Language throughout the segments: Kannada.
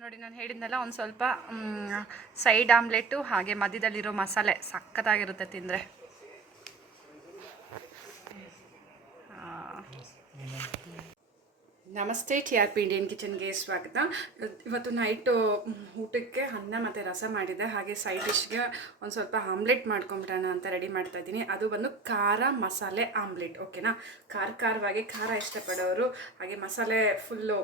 ನೋಡಿ ನಾನು ಹೇಳಿದ್ನಲ್ಲ ಒಂದು ಸ್ವಲ್ಪ ಸೈಡ್ ಆಮ್ಲೆಟ್ಟು ಹಾಗೆ ಮಧ್ಯದಲ್ಲಿರೋ ಮಸಾಲೆ ಸಖತ್ತಾಗಿರುತ್ತೆ ತಿಂದರೆ. ನಮಸ್ತೆ, TRP ಇಂಡಿಯನ್ ಕಿಚನ್ಗೆ ಸ್ವಾಗತ. ಇವತ್ತು ನೈಟು ಊಟಕ್ಕೆ ಅನ್ನ ಮತ್ತು ರಸ ಮಾಡಿದೆ, ಹಾಗೆ ಸೈಡ್ ಡಿಶ್ಗೆ ಒಂದು ಸ್ವಲ್ಪ ಆಮ್ಲೆಟ್ ಮಾಡ್ಕೊಂಬಿಡೋಣ ಅಂತ ರೆಡಿ ಮಾಡ್ತಾ ಇದ್ದೀನಿ. ಅದು ಬಂದು ಖಾರ ಮಸಾಲೆ ಆಮ್ಲೆಟ್, ಓಕೆನಾ. ಖಾರವಾಗಿ ಖಾರ ಇಷ್ಟಪಡೋರು ಹಾಗೆ ಮಸಾಲೆ ಫುಲ್ಲು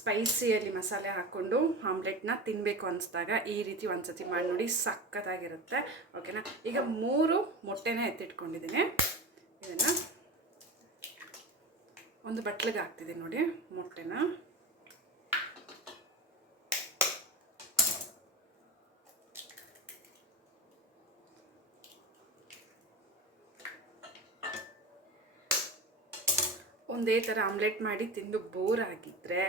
ಸ್ಪೈಸಿಯಲ್ಲಿ ಮಸಾಲೆ ಹಾಕ್ಕೊಂಡು ಆಮ್ಲೆಟ್ನ ತಿನ್ನಬೇಕು ಅನಿಸ್ದಾಗ ಈ ರೀತಿ ಒಂದು ಸತಿ ಮಾಡಿ ನೋಡಿ, ಸಖತ್ತಾಗಿರುತ್ತೆ, ಓಕೆನಾ. ಈಗ 3 ಮೊಟ್ಟೆನೇ ಎತ್ತಿಟ್ಕೊಂಡಿದ್ದೀನಿ. ಇದನ್ನು ಒಂದು ಬಟ್ಲಿಗೆ ಹಾಕ್ತಿದ್ದೀನಿ ನೋಡಿ ಮೊಟ್ಟೆನ. ಒಂದೇ ಥರ ಆಮ್ಲೆಟ್ ಮಾಡಿ ತಿಂದು ಬೋರ್ ಆಗಿದ್ದರೆ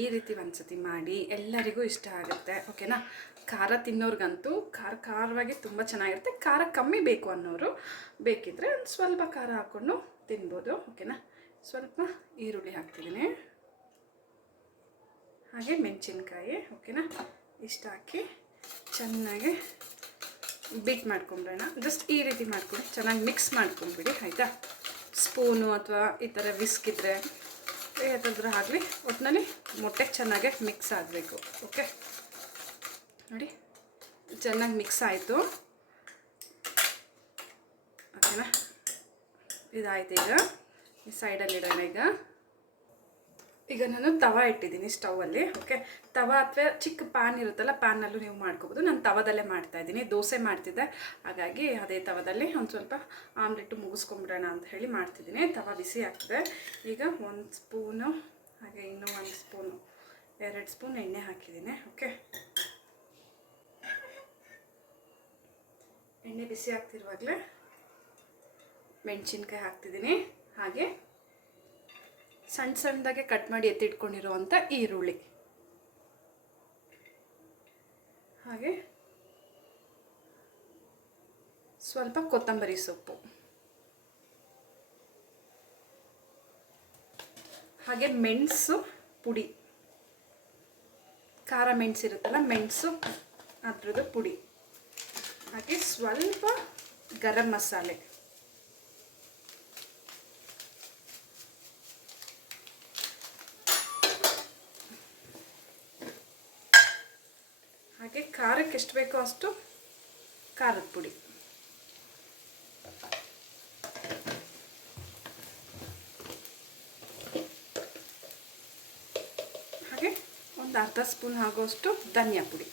ಈ ರೀತಿ ಒಂದ್ಸತಿ ಮಾಡಿ, ಎಲ್ಲರಿಗೂ ಇಷ್ಟ ಆಗುತ್ತೆ, ಓಕೆನಾ. ಖಾರ ತಿನ್ನೋರ್ಗಂತೂ ಖಾರವಾಗಿ ತುಂಬ ಚೆನ್ನಾಗಿರುತ್ತೆ. ಖಾರ ಕಮ್ಮಿ ಬೇಕು ಅನ್ನೋರು ಬೇಕಿದ್ದರೆ ಒಂದು ಸ್ವಲ್ಪ ಖಾರ ಹಾಕ್ಕೊಂಡು ತಿನ್ಬೋದು, ಓಕೆನಾ. ಸ್ವಲ್ಪ ಈರುಳ್ಳಿ ಹಾಕ್ತಿದ್ದೀನಿ, ಹಾಗೆ ಮೆಣಸಿನ್ಕಾಯಿ, ಓಕೆನಾ. ಇಷ್ಟ ಹಾಕಿ ಚೆನ್ನಾಗಿ ಬೀಟ್ ಮಾಡ್ಕೊಂಬಿಡೋಣ. ಜಸ್ಟ್ ಈ ರೀತಿ ಮಾಡ್ಕೊಂಡು ಚೆನ್ನಾಗಿ ಮಿಕ್ಸ್ ಮಾಡ್ಕೊಂಬಿಡಿ, ಆಯಿತಾ. ಸ್ಪೂನು ಅಥವಾ ಈ ಥರ ವಿಸ್ಕ್ ಇದ್ದರೆ ಯಾವುದಾದ್ರೂ ಆಗಲಿ, ಒಟ್ಟಿನಲ್ಲಿ ಮೊಟ್ಟೆಗೆ ಚೆನ್ನಾಗಿ ಮಿಕ್ಸ್ ಆಗಬೇಕು, ಓಕೆ. ನೋಡಿ ಚೆನ್ನಾಗಿ ಮಿಕ್ಸ್ ಆಯಿತು, ಓಕೆನಾ. ಇದಾಯಿತು. ಈಗ ಸೈಡಲ್ಲಿ ಇಡೋಣ. ಈಗ ನಾನು ತವಾ ಇಟ್ಟಿದ್ದೀನಿ ಸ್ಟವಲ್ಲಿ, ಓಕೆ. ತವಾ ಅಥವಾ ಚಿಕ್ಕ ಪ್ಯಾನ್ ಇರುತ್ತಲ್ಲ, ಪ್ಯಾನಲ್ಲೂ ನೀವು ಮಾಡ್ಕೋಬೋದು. ನಾನು ತವಾದಲ್ಲೇ ಮಾಡ್ತಾಯಿದ್ದೀನಿ, ದೋಸೆ ಮಾಡ್ತಿದ್ದೆ, ಹಾಗಾಗಿ ಅದೇ ತವಾದಲ್ಲಿ ಒಂದು ಸ್ವಲ್ಪ ಆಮ್ಲೆಟ್ಟು ಮುಗಿಸ್ಕೊಂಬಿಡೋಣ ಅಂತ ಹೇಳಿ ಮಾಡ್ತಿದ್ದೀನಿ. ತವಾ ಬಿಸಿ ಆಗ್ತದೆ. ಈಗ 1 ಸ್ಪೂನು, ಹಾಗೆ ಇನ್ನೂ 1 ಸ್ಪೂನು, 2 ಸ್ಪೂನ್ ಎಣ್ಣೆ ಹಾಕಿದ್ದೀನಿ, ಓಕೆ. ಎಣ್ಣೆ ಬಿಸಿ ಆಗ್ತಿರುವಾಗಲೇ ಮೆಣಸಿನ್ಕಾಯಿ ಹಾಕ್ತಿದ್ದೀನಿ, ಹಾಗೆ ಸಣ್ಣದಾಗೆ ಕಟ್ ಮಾಡಿ ಎತ್ತಿಟ್ಕೊಂಡಿರುವಂಥ ಈರುಳ್ಳಿ, ಹಾಗೆ ಸ್ವಲ್ಪ ಕೊತ್ತಂಬರಿ ಸೊಪ್ಪು, ಹಾಗೆ ಮೆಣಸು ಪುಡಿ, ಖಾರ ಮೆಣಸಿರುತ್ತಲ್ಲ, ಮೆಣಸು ಅದ್ರದ್ದು ಪುಡಿ, ಹಾಗೆ ಸ್ವಲ್ಪ ಗರಂ ಮಸಾಲೆ, ಹಾಗೆ ಖಾರಕ್ಕೆ ಎಷ್ಟು ಬೇಕೋ ಅಷ್ಟು ಖಾರದ ಪುಡಿ, ಹಾಗೆ ಒಂದು ಅರ್ಧ ಸ್ಪೂನ್ ಆಗೋಷ್ಟು ಧನಿಯಾ ಪುಡಿ,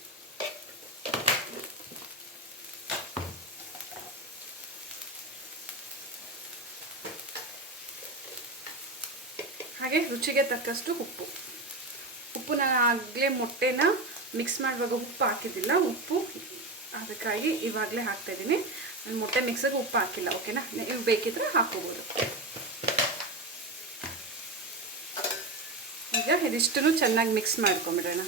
ಹಾಗೆ ರುಚಿಗೆ ತಕ್ಕಷ್ಟು ಉಪ್ಪು. ನಾನು ಆಗಲೇ ಮೊಟ್ಟೆನ ಮಿಕ್ಸ್ ಮಾಡುವಾಗ ಉಪ್ಪು ಹಾಕಿದ್ದಿಲ್ಲ, ಉಪ್ಪು ಅದಕ್ಕಾಗಿ ಇವಾಗಲೇ ಹಾಕ್ತಾಯಿದ್ದೀನಿ. ನಾನು ಮೊಟ್ಟೆ ಮಿಕ್ಸಿಗೆ ಉಪ್ಪು ಹಾಕಿಲ್ಲ, ಓಕೆನಾ. ನೀವು ಬೇಕಿದ್ರೆ ಹಾಕ್ಕೋಬೋದು. ಈಗ ಇದಿಷ್ಟನ್ನು ಚೆನ್ನಾಗಿ ಮಿಕ್ಸ್ ಮಾಡ್ಕೊಂಬಿಡೋಣ.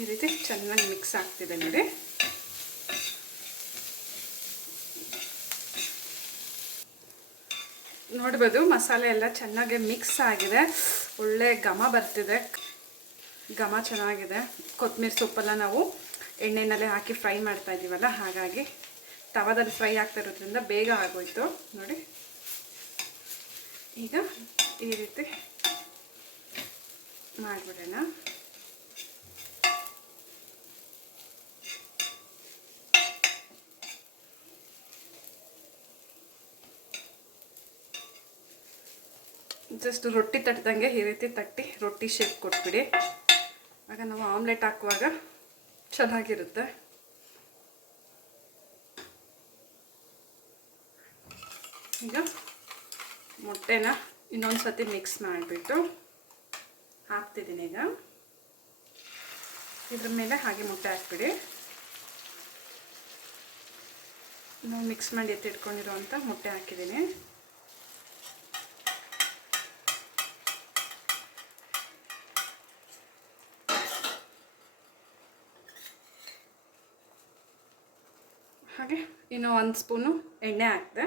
ಈ ರೀತಿ ಚೆನ್ನಾಗಿ ಮಿಕ್ಸ್ ಆಗ್ತಿದೆ ನೋಡಿ. ನೋಡ್ಬೋದು ಮಸಾಲೆ ಎಲ್ಲ ಚೆನ್ನಾಗಿ ಮಿಕ್ಸ್ ಆಗಿದೆ, ಒಳ್ಳೆ ಘಮ ಬರ್ತಿದೆ, ಘಮ ಚೆನ್ನಾಗಿದೆ. ಕೊತ್ತಂಬರಿ ಸೊಪ್ಪೆಲ್ಲ ನಾವು ಎಣ್ಣೆನಲ್ಲೇ ಹಾಕಿ ಫ್ರೈ ಮಾಡ್ತಾ ಇದ್ದೀವಲ್ಲ, ಹಾಗಾಗಿ ತವಾದಲ್ಲಿ ಫ್ರೈ ಆಗ್ತಾ ಇರೋದ್ರಿಂದ ಬೇಗ ಆಗೋಯ್ತು ನೋಡಿ. ಈಗ ಈ ರೀತಿ ಮಾಡಿಬಿಡೋಣ. ಜಸ್ಟ್ ರೊಟ್ಟಿ ತಟ್ಟದಂಗೆ ಈ ರೀತಿ ತಟ್ಟಿ ರೊಟ್ಟಿ ಶೇಪ್ ಕೊಟ್ಬಿಡಿ, ಆಗ ನಾವು ಆಮ್ಲೆಟ್ ಹಾಕುವಾಗ ಚೆನ್ನಾಗಿರುತ್ತೆ. ಈಗ ಮೊಟ್ಟೆನ ಇನ್ನೊಂದು ಸತಿ ಮಿಕ್ಸ್ ಮಾಡಿಬಿಟ್ಟು ಹಾಕ್ತಿದ್ದೀನಿ. ಈಗ ಇದ್ರ ಮೇಲೆ ಹಾಗೆ ಮೊಟ್ಟೆ ಹಾಕ್ಬಿಡಿ. ನಾವು ಮಿಕ್ಸ್ ಮಾಡಿ ಎತ್ತಿಟ್ಕೊಂಡಿರೋವಂಥ ಮೊಟ್ಟೆ ಹಾಕಿದ್ದೀನಿ. ಹಾಗೆ ಇನ್ನು 1 ಸ್ಪೂನು ಎಣ್ಣೆ ಹಾಕಿದೆ.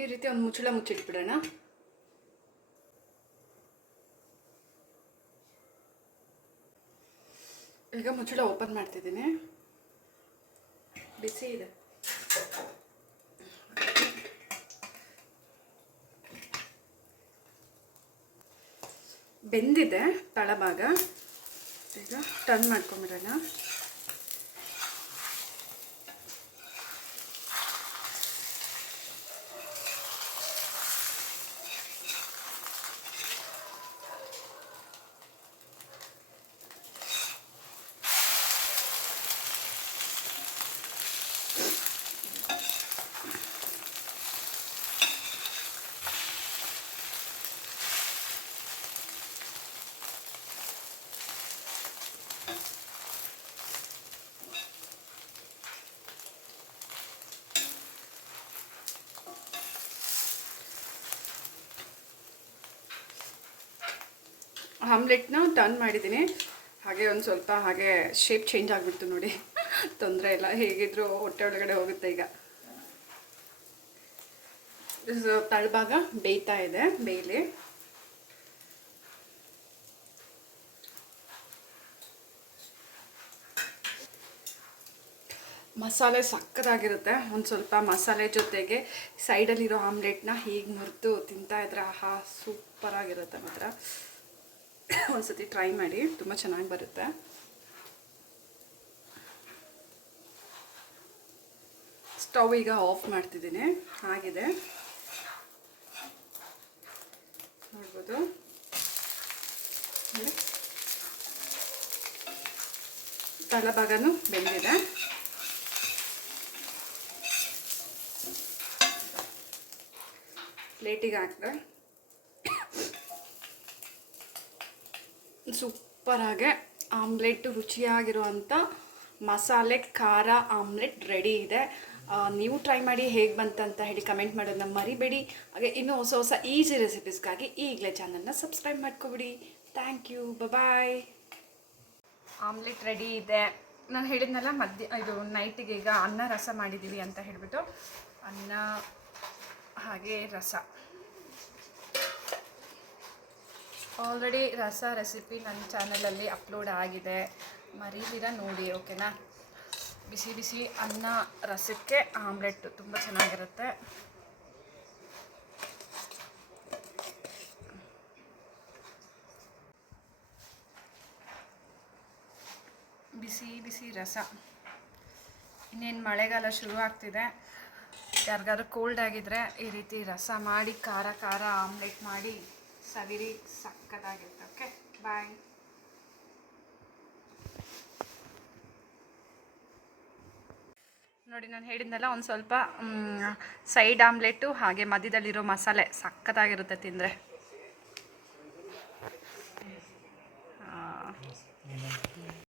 ಈ ರೀತಿ ಒಂದು ಮುಚ್ಚಳ ಮುಚ್ಚಿಟ್ಬಿಡೋಣ. ಈಗ ಮುಚ್ಚಳ ಓಪನ್ ಮಾಡ್ತಿದ್ದೀನಿ. ಬಿಸಿ ಇದೆ. ಬೆಂದಿದೆ ತಳಭಾಗ. ಈಗ ಟರ್ನ್ ಮಾಡ್ಕೊಂಬಿಡೋಣ. ಆಮ್ಲೆಟ್ನ ಟರ್ನ್ ಮಾಡಿದ್ದೀನಿ. ಹಾಗೆ ಒಂದು ಸ್ವಲ್ಪ ಹಾಗೆ ಶೇಪ್ ಚೇಂಜ್ ಆಗಿಬಿಡ್ತು ನೋಡಿ. ತೊಂದರೆ ಇಲ್ಲ, ಹೇಗಿದ್ರು ಹೊಟ್ಟೆ ಒಳಗಡೆ ಹೋಗುತ್ತೆ. ಈಗ ತಳಭಾಗ ಬೇಯ್ತಾ ಇದೆ, ಬೇಯಲಿ. ಮಸಾಲೆ ಸಕ್ಕತ್ತಾಗಿರುತ್ತೆ. ಒಂದು ಸ್ವಲ್ಪ ಮಸಾಲೆ ಜೊತೆಗೆ ಸೈಡಲ್ಲಿರೋ ಆಮ್ಲೆಟ್ನ ಹೀಗೆ ಮುರಿದು ತಿಂತಾಯಿದ್ರೆ ಆಹಾ ಸೂಪರಾಗಿರುತ್ತೆ. ಮಾತ್ರ ಒಂದ್ಸತಿ ಟ್ರೈ ಮಾಡಿ, ತುಂಬ ಚೆನ್ನಾಗಿ ಬರುತ್ತೆ. ಸ್ಟವ್ ಈಗ ಆಫ್ ಮಾಡ್ತಿದ್ದೀನಿ. ಆಗಿದೆ ನೋಡ್ಬೋದು. ತಳಭಾಗನೂ ಬೆಂದಿದೆ. ಪ್ಲೇಟಿಗೆ ಹಾಕಿದೆ. ಸೂಪರಾಗೆ ಆಮ್ಲೆಟ್, ರುಚಿಯಾಗಿರುವಂಥ ಮಸಾಲೆ ಖಾರ ಆಮ್ಲೆಟ್ ರೆಡಿ ಇದೆ. ನೀವು ಟ್ರೈ ಮಾಡಿ, ಹೇಗೆ ಬಂತಂತ ಹೇಳಿ ಕಮೆಂಟ್ ಮಾಡೋದನ್ನ ಮರಿಬೇಡಿ. ಹಾಗೆ ಇನ್ನೂ ಹೊಸ ಹೊಸ ಈಸಿ ರೆಸಿಪೀಸ್ಗಾಗಿ ಈಗಲೇ ಚಾನಲ್ನ ಸಬ್ಸ್ಕ್ರೈಬ್ ಮಾಡ್ಕೊಬಿಡಿ. Thank you, bye. Omelette ready ಇದೆ. ನಾನು ಹೇಳಿದ್ನಲ್ಲ ಇದು ನೈಟಿಗೆ ಈಗ ಅನ್ನ ರಸ ಮಾಡಿದ್ದೀವಿ ಅಂತ ಹೇಳಿಬಿಟ್ಟು. ಅನ್ನ ಹಾಗೆ ರಸ. ಆಲ್ರೆಡಿ ರಸ ರೆಸಿಪಿ ನನ್ನ ಚಾನಲಲ್ಲಿ ಅಪ್ಲೋಡ್ ಆಗಿದೆ, ಮರೀದಿರ ನೋಡಿ, ಓಕೆನಾ. ಬಿಸಿ ಬಿಸಿ ಅನ್ನ ರಸಕ್ಕೆ ಆಮ್ಲೆಟ್ ತುಂಬ ಚೆನ್ನಾಗಿರುತ್ತೆ. ಬಿಸಿ ಬಿಸಿ ರಸ. ಇನ್ನೇನು ಮಳೆಗಾಲ ಶುರು ಆಗ್ತಿದೆ. ಯಾರಿಗಾದ್ರೂ ಕೋಲ್ಡ್ ಆಗಿದ್ದರೆ ಈ ರೀತಿ ರಸ ಮಾಡಿ ಖಾರ ಖಾರ ಆಮ್ಲೆಟ್ ಮಾಡಿ ಸವಿರಿ, ಸಕ್ಕತ್ತಾಗಿರುತ್ತೆ. ಓಕೆ, ಬಾಯ್. ನೋಡಿ, ನಾನು ಹೇಳಿದ್ನಲ್ಲ, ಒಂದು ಸ್ವಲ್ಪ ಸೈಡ್ ಆಮ್ಲೆಟು ಹಾಗೆ ಮಧ್ಯದಲ್ಲಿರೋ ಮಸಾಲೆ ಸಕ್ಕತ್ತಾಗಿರುತ್ತೆ ತಿಂದರೆ.